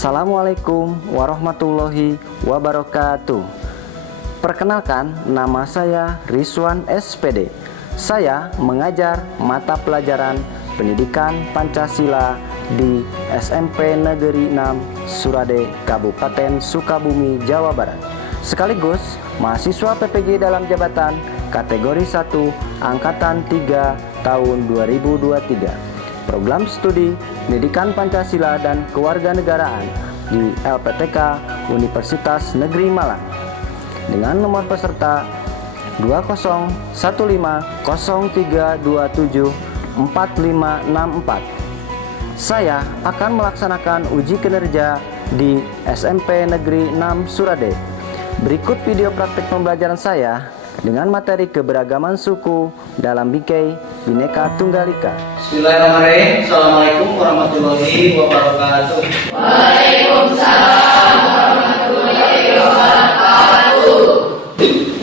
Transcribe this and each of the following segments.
Assalamualaikum warahmatullahi wabarakatuh. Perkenalkan, nama saya Rizwan SPD. Saya mengajar mata pelajaran Pendidikan Pancasila di SMP Negeri 6 Surade, Kabupaten Sukabumi, Jawa Barat. Sekaligus mahasiswa PPG dalam jabatan kategori 1 Angkatan 3 tahun 2023. Program studi Pendidikan Pancasila dan Kewarganegaraan di LPTK Universitas Negeri Malang dengan nomor peserta 201503274564. Saya akan melaksanakan uji kinerja di SMP Negeri 6 Surade. Berikut video praktik pembelajaran saya dengan materi keberagaman suku dalam bingkai Bhinneka Tunggal Ika. Bismillahirrahmanirrahim. Assalamualaikum warahmatullahi wabarakatuh. Waalaikumsalam warahmatullahi wabarakatuh.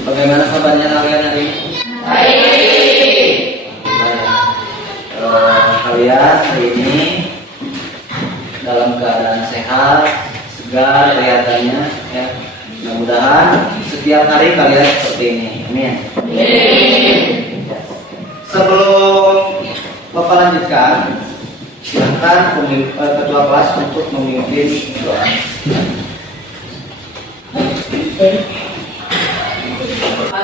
Bagaimana kabarnya kalian hari ini? Baik. Kalian hari ini dalam keadaan sehat, segar kelihatannya ya. Mudah-mudahan setiap hari kalian seperti ini. Amin. Sebelum Bapak lanjutkan, silakan ketua kelas untuk memimpin doa.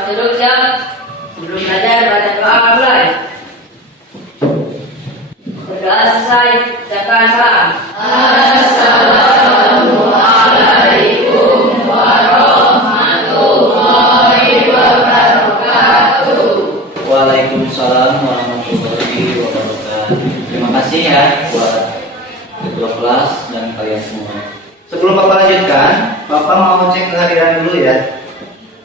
Duduk jam sebelum belajar baca doa mulai. Berdoa selesai, ucapkan salam. Assalamualaikum warahmatullahi wabarakatuh. Waalaikumsalam warahmatullahi wabarakatuh. Terima kasih ya buat ketua kelas dan kalian semua. Sebelum Bapak lanjutkan, Bapak mau cek kehadiran dulu ya.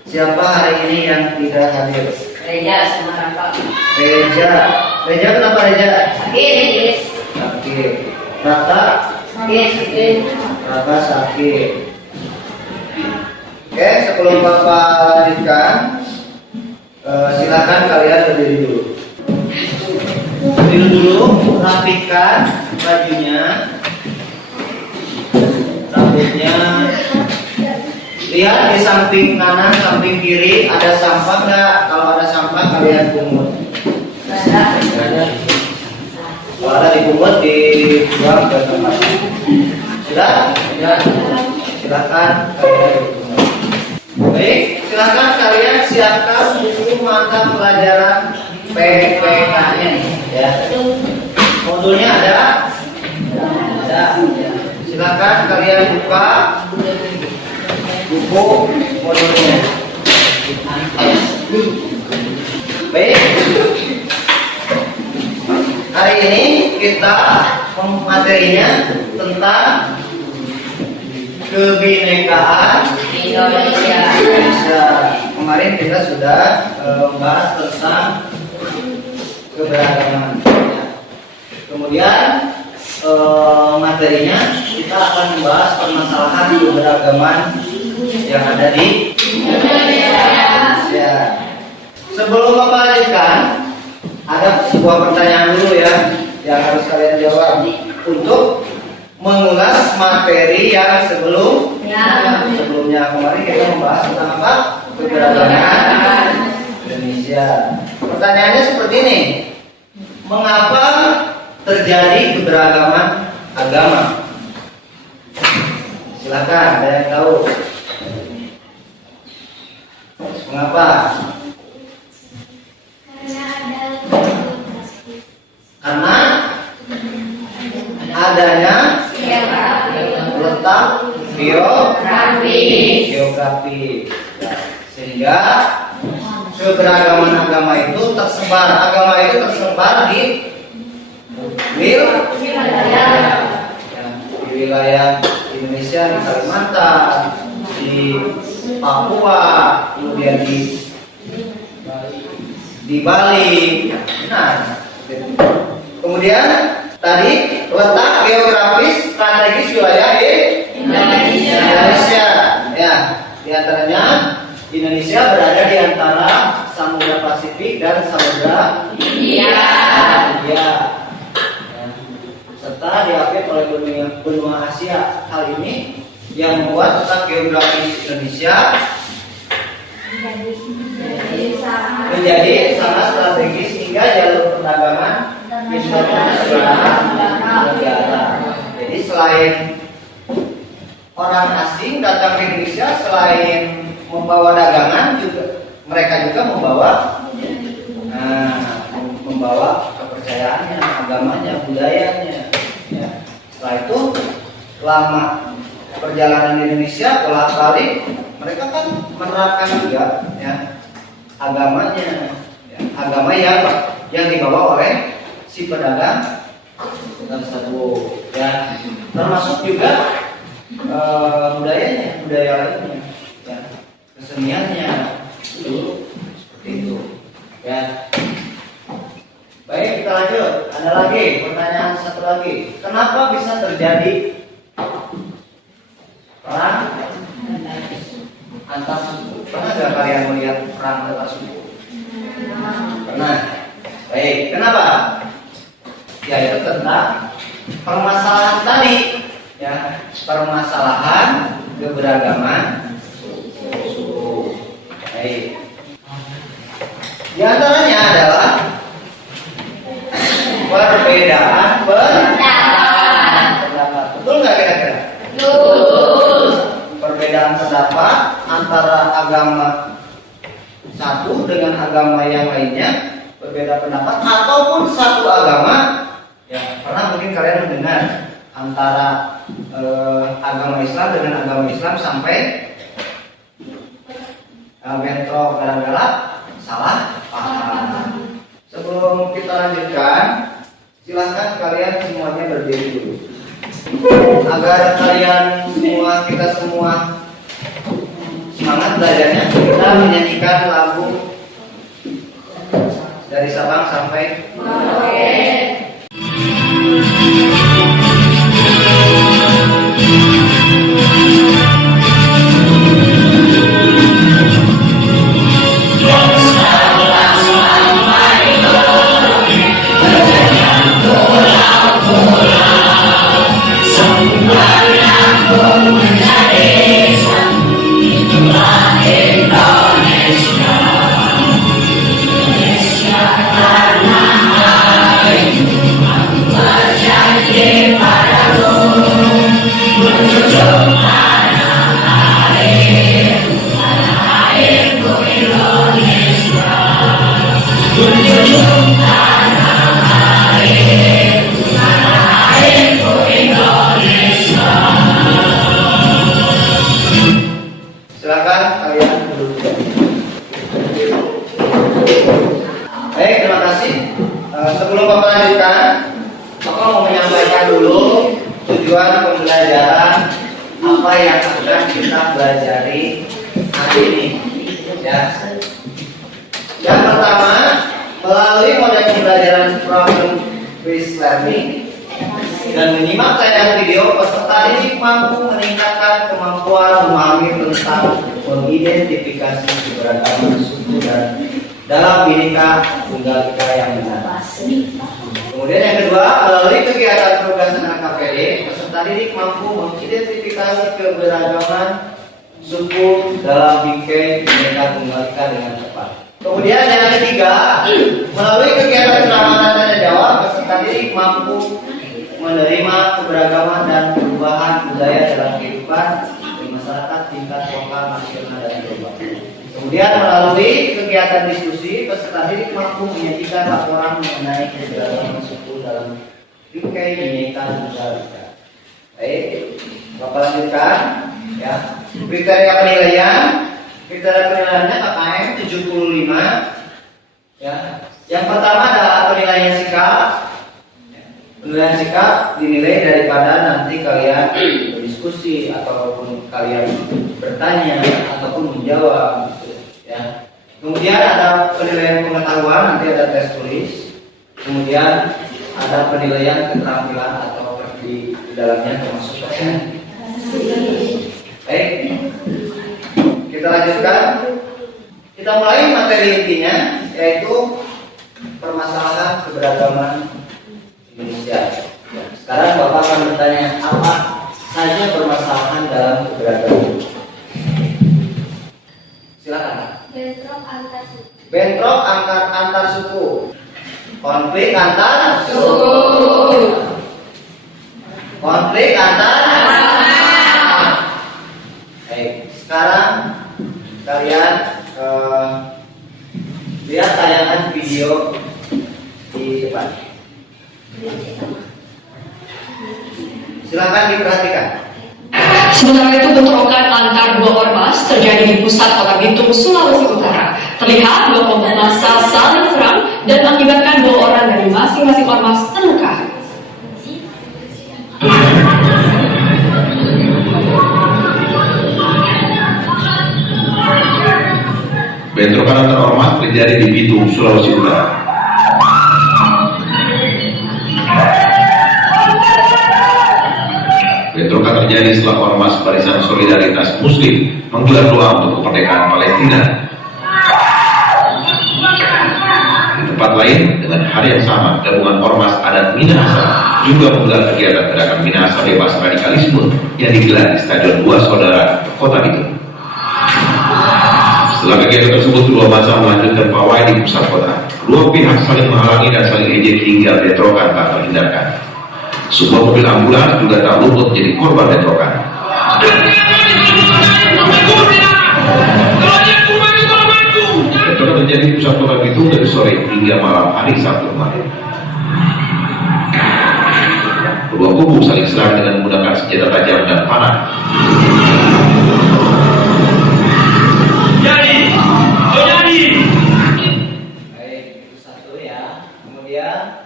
Siapa hari ini yang tidak hadir? Reja sama Rafa. Reja. Reja kenapa Reja? Sakit. Sakit. Rata? Sakit. Rata sakit. Oke, sebelum Bapak lanjutkan, silakan kalian berdiri dulu. Berdiri dulu, rapikan bajunya, rambutnya. Lihat di samping kanan, samping kiri ada sampah nggak? Kalau ada sampah kalian pungut. Kalau ada dipungut dibuang ke tempat. Sudah? Ya. Silakan kalian dipungut. Baik, silakan kalian siapkan buku mata pelajaran PPK-nya ya. Modulnya ada? Ada. Silakan kalian buka buku modulnya. Baik. Hari ini kita materinya tentang kebinekaan Indonesia. Kemarin kita sudah membahas tentang keberagaman. Kemudian materinya kita akan membahas permasalahan keberagaman yang ada di Indonesia. Sebelum Bapak lanjutkan, ada sebuah pertanyaan dulu ya yang harus kalian jawab untuk mengulas materi yang sebelumnya. Kemarin kita membahas tentang apa? Keberagaman Indonesia. Pertanyaannya seperti ini: mengapa terjadi keberagaman agama? Silakan, ada yang tahu? Mengapa? Karena adanya letak geografi, sehingga keberagaman agama itu tersebar. Agama itu tersebar di wilayah Indonesia, di Kalimantan, di Papua, kemudian di Bali. Nah, kemudian tadi letak geografis strategis wilayah Indonesia. Ya, di antaranya Indonesia berada di antara Samudra Pasifik dan Samudra India. serta sementara diapit oleh benua Asia. Hal ini yang membuat letak geografis Indonesia menjadi sangat strategis hingga jalur perdagangan internasional negara. Jadi selain orang asing datang ke Indonesia, selain membawa dagangan, juga mereka juga membawa kepercayaannya, agamanya, budayanya. Ya. Setelah itu lama perjalanan di Indonesia bolak-balik, mereka kan menerapkan juga ya agamanya, ya, agama yang dibawa oleh si pedagang tersebut, ya, termasuk juga budayanya, budaya lainnya, ya, keseniannya, itu seperti itu, ya. Baik, kita lanjut. Ada lagi pertanyaan satu lagi. Kenapa bisa terjadi perang antar suku? Pernah nggak kalian melihat perang antar suku? Pernah. Baik, kenapa? Ya itu tentang permasalahan tadi, ya, permasalahan keberagaman suku. Baik. Di antaranya adalah perbedaan pendapat. Betul nggak kira-kira? Betul. Perbedaan pendapat antara agama satu dengan agama yang lainnya, berbeda pendapat ataupun satu agama. Ya, pernah mungkin kalian mendengar antara agama Islam dengan agama Islam sampai bentrok gara-gara salah paham. Sebelum kita lanjutkan, silahkan kalian semuanya berdiri dulu, agar kita semua semangat belajarnya. Kita menyanyikan lagu dari Sabang sampai Merauke. Silakan kalian duduk. Baik, terima kasih. Sebelum Bapak lanjutkan, Bapak mau menyampaikan dulu tujuan pembelajaran apa yang akan kita pelajari hari ini. Ya. Yang pertama, melalui model pembelajaran problem based learning dan menyimak tayangan video, peserta didik mampu meningkatkan kemampuan memahami tentang mengidentifikasi keberagaman suku dan dalam Bhinneka Tunggal Ika yang benar. Kemudian yang kedua, melalui kegiatan penugasan KPD, peserta didik mampu mengidentifikasi keberagaman suku dalam Bhinneka Tunggal Ika dengan tepat. Kemudian yang ketiga, melalui kegiatan ceramah tanya jawab, peserta didik mampu menerima keberagaman dan perubahan budaya dalam kehidupan di masyarakat tingkat lokal, nasional, dan global. Kemudian melalui kegiatan diskusi, peserta didik mampu menyajikan laporan mengenai keberagaman suku dalam Bhinneka Tunggal Ika. Baik, Bapak lanjutkan. Ya, kriteria penilaian. Kriteria penilaiannya KKM 75. Ya, yang pertama adalah penilaian sikap. Penilaian sikap dinilai daripada nanti kalian berdiskusi ataupun kalian bertanya ataupun menjawab, gitu, ya. Kemudian ada penilaian pengetahuan, nanti ada tes tulis. Kemudian ada penilaian keterampilan atau di dalamnya termasuk dosen. Baik, kita lanjutkan. Kita mulai materi intinya, yaitu permasalahan keberagaman Indonesia. Ya. Sekarang Bapak akan bertanya apa saja permasalahan dalam keberagaman. Silakan. Bentrok antar suku. Konflik antar suku. Konflik antar. Baik, sekarang kalian lihat tayangan video di depan. Silakan diperhatikan. Sementara itu bentrokan antar dua ormas terjadi di pusat kota Bitung, Sulawesi Utara. Terlihat dua kelompok massa saling serang dan mengakibatkan dua orang dari masing-masing ormas terluka. Bentrokan antar ormas terjadi di Bitung, Sulawesi Utara. Bentrokan terjadi setelah ormas Barisan Solidaritas Muslim menggelar doa untuk kemerdekaan Palestina. Di tempat lain, dengan hari yang sama, gabungan ormas adat Minahasa juga menggelar kegiatan gerakan Minahasa bebas radikalisme yang digelar di Stadion Dua Saudara, Kota Bitung. Setelah kegiatan tersebut, kedua massa melanjutkan pawai di pusat kota. Kedua pihak saling menghalangi dan saling ejek hingga bentrokan tak terhindarkan. Sebuah mobil ambulans juga tak luput jadi korban bentrokan. Bentrokan terjadi di pusat kota Bitung dari sore hingga malam hari Sabtu kemarin. Kedua kubu saling serang dengan menggunakan senjata tajam dan panah. Baik, itu satu ya. Kemudian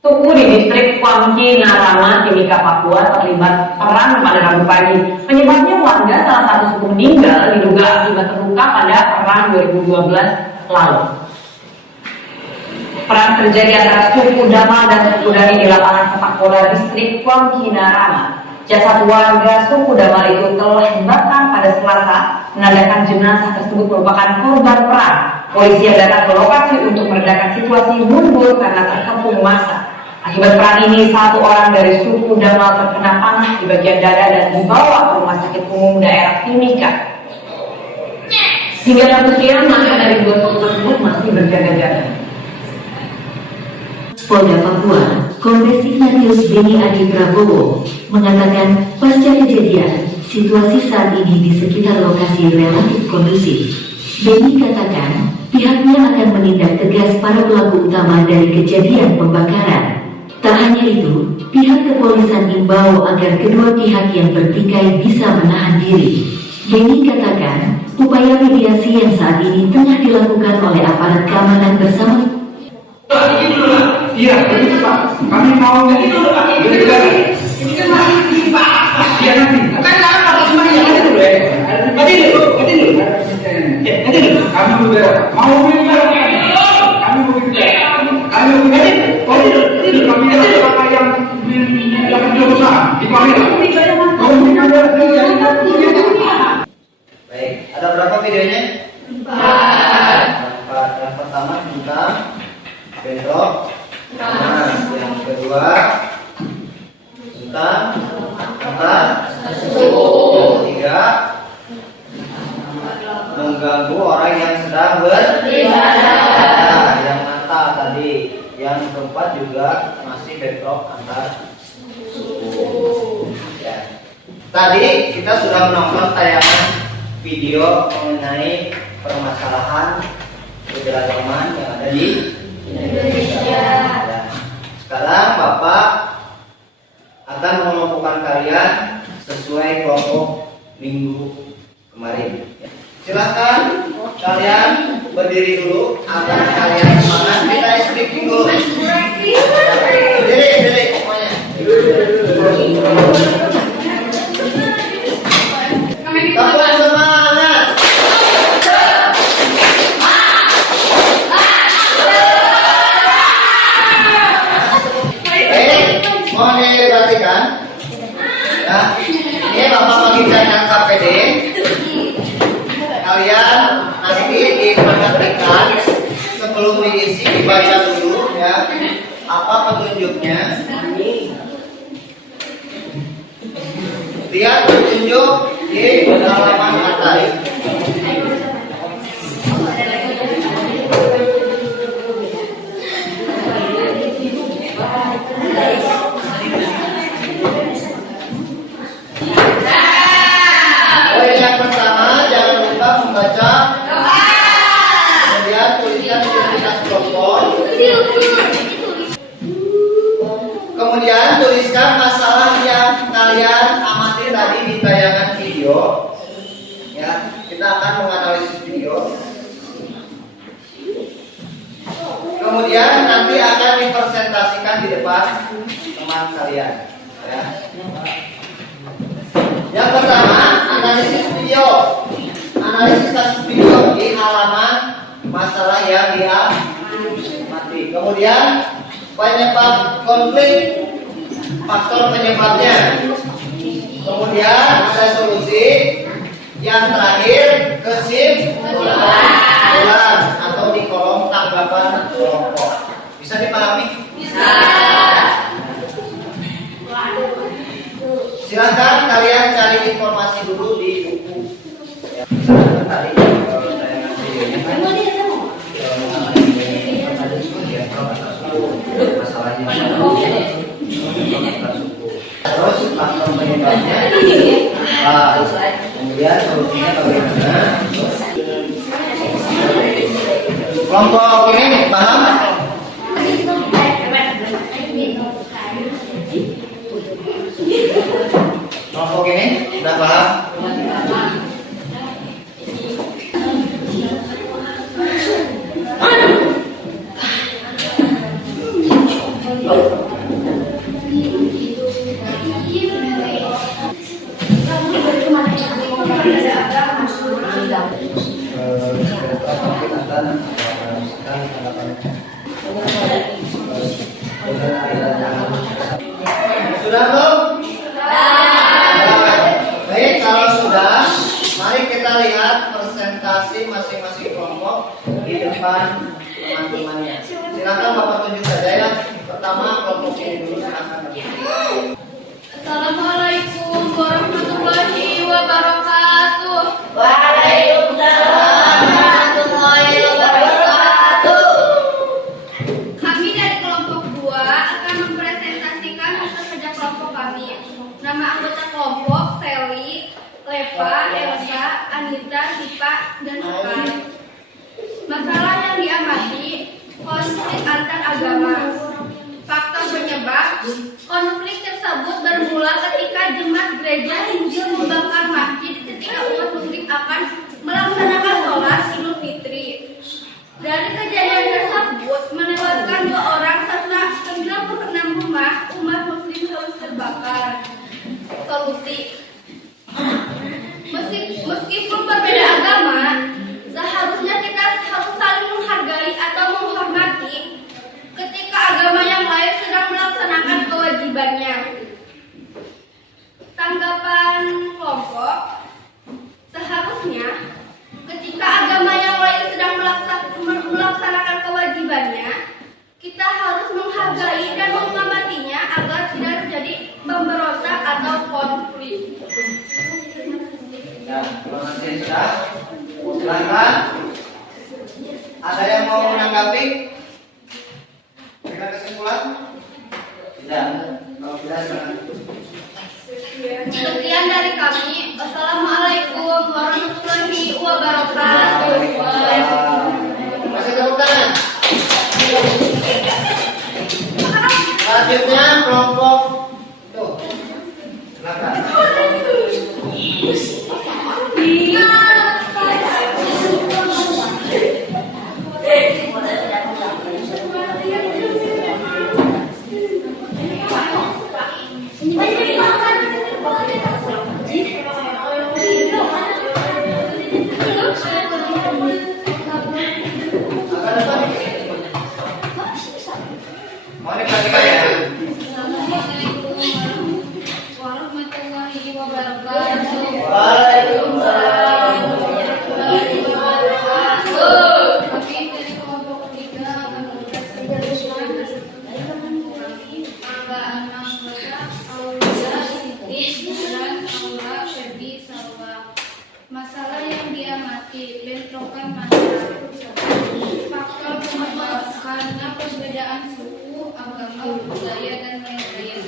Suku di distrik Kuangki, Narama, Timika, Papua terlibat perang pada Rabu pagi. Penyebabnya warga salah satu suku meninggal diduga akibat terluka pada perang 2012 lalu. Perang terjadi antara suku Damal dan suku Dani di lapangan sepak bola distrik Kuangki, Narama. Jasad warga suku Damal itu telah dibakar pada Selasa, menandakan jenazah tersebut merupakan korban perang. Polisi yang datang ke lokasi untuk meredakan situasi mundur karena terkepung massa. Akibat perang ini, satu orang dari suku Damal terkena panah di bagian dada dan dibawa ke rumah sakit umum daerah Timika. Hingga Rabu siang, masa dari dua suku tersebut masih berjaga-jaga. Polda Papua, Kombes Ignatius Beni Adi Prabowo, mengatakan pasca kejadian, situasi saat ini di sekitar lokasi relatif kondusif. Beni katakan, pihaknya akan menindak tegas para pelaku utama dari kejadian pembakaran. Tak hanya itu, pihak kepolisian imbau agar kedua pihak yang bertikai bisa menahan diri. Beni katakan, upaya mediasi yang saat ini tengah dilakukan oleh aparat keamanan bersama. Iya, begitu Pak. Kami mau jadi dulu Pak. Ini kan masih dibahas. Iya nanti. Kan sekarang Bapak semuanya nanti dulu ya. Nanti dulu. Nanti dulu. Kami udah mau bicara. Kami mau bicara. Kami mau bicara. Nanti dulu. Kami ada apa yang dilakukan berusaha di pengadilan. Kami bicara. baik, ada berapa videonya? 4. Yang pertama tentang bentrok. Nah, yang kedua tentang antar suku. Ketiga, mengganggu orang yang sedang beribadah. Yang Natal tadi. Yang keempat juga masih bentrok antar suku. Ya. Tadi kita sudah menonton tayangan video mengenai permasalahan keberagaman yang ada di Indonesia. Ya. Sekarang Bapak akan mengelompokkan kalian sesuai kelompok minggu kemarin. Silakan kalian berdiri dulu agar kalian semangat. Kita speaking dulu. Berdiri semuanya. Tepuk semangat. Mohon diperhatikan. Ya, ini Bapak bagikan KPD. Kalian nanti diperhatikan sebelum diisi dibaca dulu ya. Kemudian tuliskan identitas kelompok. Kemudian tuliskan masalah yang kalian amati tadi di tayangan video. Ya, kita akan menganalisis video. Kemudian nanti akan dipresentasikan di depan teman kalian. Ya. Yang pertama, analisis video. Analisis kasus video di halaman masalah yang diamati. Kemudian penyebab konflik, faktor penyebabnya. Kemudian ada solusi. Yang terakhir kesimpulan atau di kolom tanggapan kelompok. Bisa dipahami? Bisa. Silakan kalian cari informasi dulu di buku. Tadi tayangan videonya terus faktor penyebabnya, kemudian solusinya bagaimana. Kelompok ini paham? Kelompok ini sudah paham? Sudah belum? Baik, kalau sudah, mari kita lihat presentasi masing-masing kelompok di depan teman-temannya. Silakan Bapak tunjuk saja ya. Pertama kelompok ini dulu, silakan. Assalamualaikum warahmatullahi wabarakatuh. Waalaikumsalam warahmatullahi wabarakatuh. Kami dari kelompok 2 akan mempresentasikan hasil kerja kelompok kami. Nama anggota kelompok Sally, Leva, Elsa, Anita, Sipa, dan Sekar. Masalah yang diamati, konflik antar agama. Faktor penyebab, konflik tersebut bermula ketika jemaat gereja Injil membakar masjid ketika umat muslim akan melaksanakan sholat Idul Fitri. Dari kejadian tersebut menewaskan 2 orang serta 96 rumah umat muslim harus terbakar. Solusi, meskipun berbeda agama, seharusnya kita harus saling menghargai atau menghormati ketika agama yang lain sedang melaksanakan kewajibannya. Tanggapan kelompok, seharusnya ketika agama yang lain sedang melaksanakan kewajibannya, kita harus menghargai dan menghormatinya agar tidak terjadi pemberontak atau konflik. Ya, terima kasih sudah. Silakan. Ada yang mau menanggapi? Berikan kesimpulan? Tidak. Kalau tidak, silakan. Sekian dari kami. Wassalamualaikum warahmatullahi wabarakatuh. Masih tepuk tangan. Selanjutnya kelompok tuh. Silakan. Mau diperhatikan ya. Warahmatullahi wabarakatuh. Waalaikumsalam. Kami dari kelompok 3 akan mempresentasikan Angga Anamara, Aulia, Siti, dan Aura, Febi, Salwa. Masalah yang diamati, bentrokan massa. Faktor penyebab karena perbedaan suku, agama, budaya, dan lain-lain.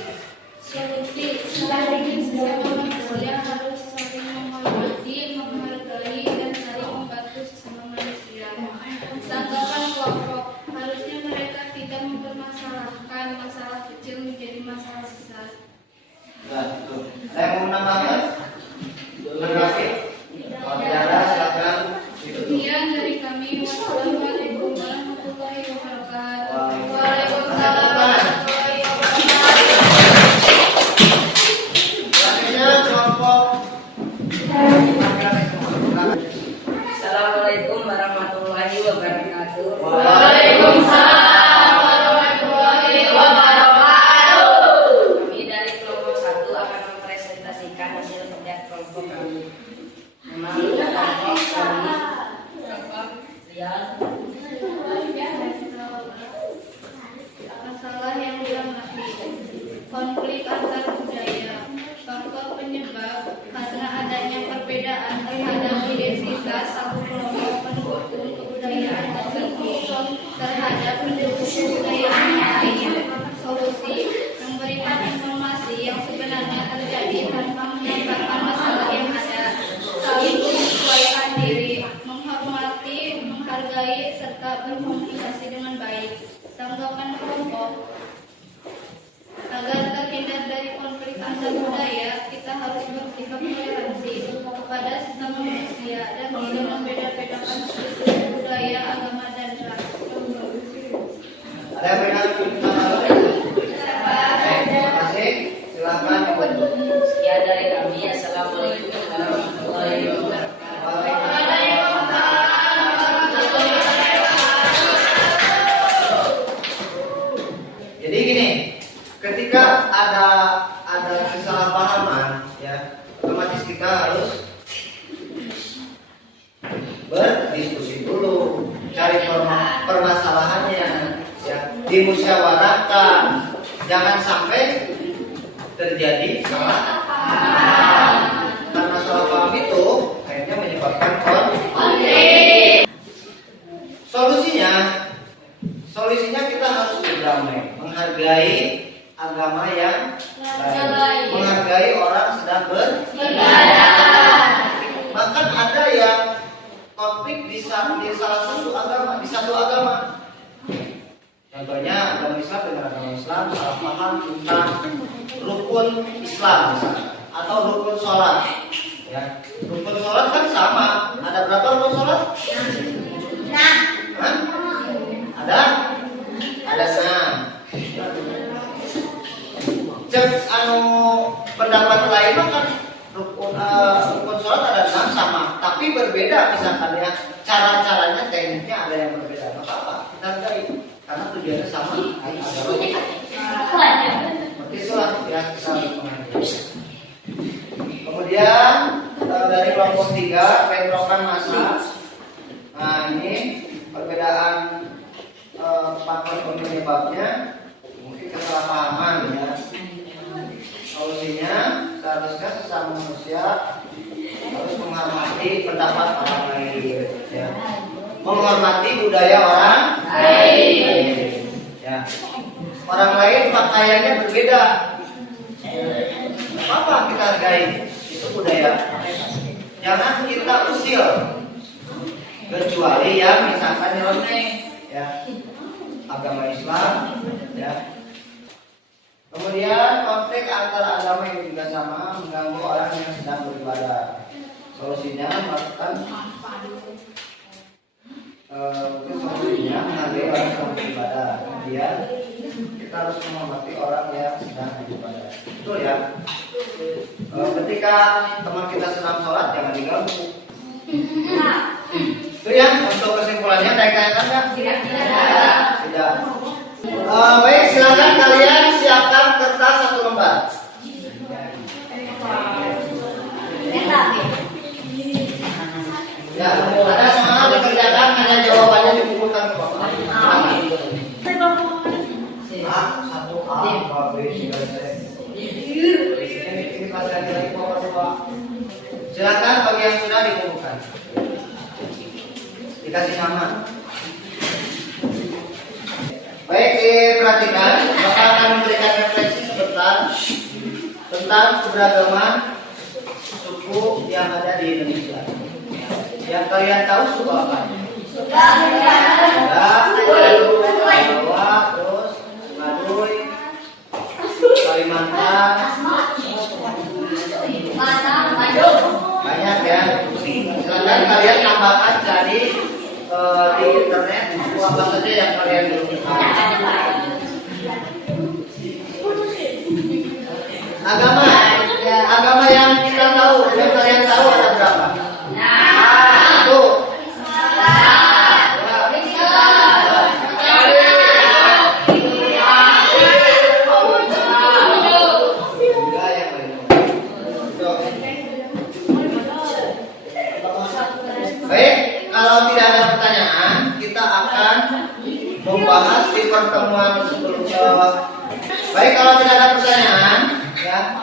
Solusi, saling sesama manusia harus saling menghormati, menghargai, dan saling membantu sesama manusia. mempermasalahkan masalah kecil menjadi masalah besar. Nah, itu. Ada yang mau menambahkan? Menanggapi? Kalau tidak ada, silakan. Sekian dari kami. Wassalamualaikum warahmatullahi wabarakatuh. Waalaikumsalam. warahmatullahi wabarakatuh. Selanjutnya kelompok. Assalamualaikum warahmatullahi wabarakatuh. Waalaikumsalam warahmatullahi wabarakatuh. Kami dari kelompok 1 akan mempresentasikan hasil kerja kelompok kami. Nama kelompok kami Rian. Masalah yang dihadapi, konflik antar budaya, faktor penyebab karena adanya perbedaan terhadap identitas satu kelompok pendukung kebudayaan tertentu terhadap pendukung kebudayaan lain. Solusi: memberikan informasi yang sebenarnya terjadi tanpa menambahkan masalah yang ada, saling menyesuaikan diri, menghormati, menghargai, serta berkomunikasi dengan baik. Tanggapan kelompok: agar terhindar dari konflik antar budaya, kita harus bersikap toleransi kepada sesama manusia dan tidak membeda-bedakan suku, budaya, agama, dan ras. Ada yang berikan terima kasih. Silakan. Sekian dari kami. Assalamualaikum warahmatullahi wabarakatuh. Jadi gini, ketika ada kesalahpahaman, ya, otomatis kita harus berdiskusi dulu, cari permasalahannya, ya, dimusyawarahkan, jangan sampai terjadi salah paham. Karena salah paham itu akhirnya menyebabkan konflik. Solusinya kita harus berdamai, menghargai agama yang lain, menghargai orang sedang beribadah. Bahkan ada yang konflik di salah satu agama, di satu agama. Contohnya agama Islam dengan agama Islam salah paham tentang rukun Islam misalnya, atau rukun sholat. Ya, rukun sholat kan sama. Ada berapa rukun sholat? Hah? Ada 6. Cek pendapat lain kan rukun sholat ada 6 sama, tapi berbeda misalkan ya, cara-caranya, tekniknya ada yang berbeda. Maka apa? Kita hargai karena tujuannya sama. Seperti itulah ya kita harus mengerti. Kemudian dari kelompok 3 bentrokan massa. Nah ini perbedaan faktor penyebabnya mungkin kesalahpahaman ya. Solusinya seharusnya sesama manusia harus menghormati pendapat orang lain, ya. Menghormati budaya orang lain, ya. Orang lain pakaiannya berbeda, apa kita hargai, itu budaya. Jangan kita usil, kecuali yang misalkan nyeleneh, ya, agama Islam, ya. Kemudian konflik antara agama yang juga sama mengganggu orang yang sedang beribadah. Solusinya melakukan menghargai orang yang sedang beribadah. Kemudian kita harus menghormati orang yang sedang beribadah. Betul ya? Ketika teman kita sedang sholat jangan diganggu. Itu ya untuk kesimpulannya. Tanya-tanya nggak? Tidak. Baik, silakan kalian siapkan kertas 1 lembar. Ya, ada soal dikerjakan, hanya jawabannya dikumpulkan ke Bapak. Satu A, B, C, D. Ini pelajaran dari Bapak. Silakan bagi yang sudah dikumpulkan. Dikasih nama. Baik, diperhatikan. Bapak akan memberikan refleksi sebentar tentang keberagaman suku yang ada di Indonesia. Yang kalian tahu suku apa? Jawa, terus Dan kalian tambahkan cari di internet apa saja yang kalian butuhkan. Agama yang kita tahu, yang kalian tahu ada berapa? Satu. Baik, kalau tidak ada pertanyaan, kita akan membahas di pertemuan sebelumnya. Baik, kalau tidak ada pertanyaan, ya,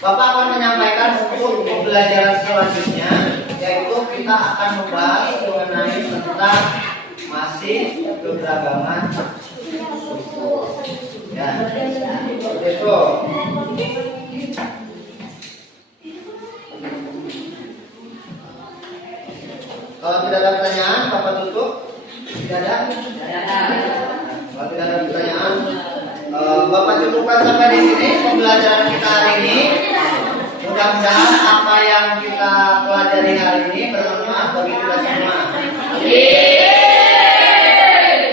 Bapak akan menyampaikan untuk pembelajaran selanjutnya, yaitu kita akan membahas mengenai tentang masih keberagaman suku. Ya, itu. Kalau tidak ada pertanyaan, Bapak tutup. Tidak ada? Kalau tidak ada pertanyaan, Bapak cukupkan sampai di sini pembelajaran kita hari ini. Mudah-mudahan apa yang kita pelajari hari ini bermanfaat bagi kita semua.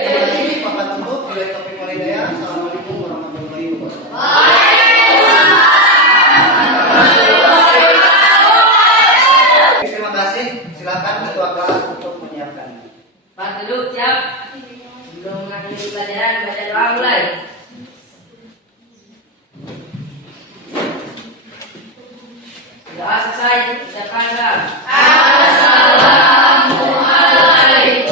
Terima kasih, Bapak tutup. Bila topik walidaya. Assalamualaikum warahmatullahi wabarakatuh. Terima kasih. Silakan ketua kelas untuk menyiapkan. Pak duduk siap. Sebelum mengakhiri pelajaran baca doa mulai. Doa selesai, ucapkan salam. Assalamualaikum warahmatullahi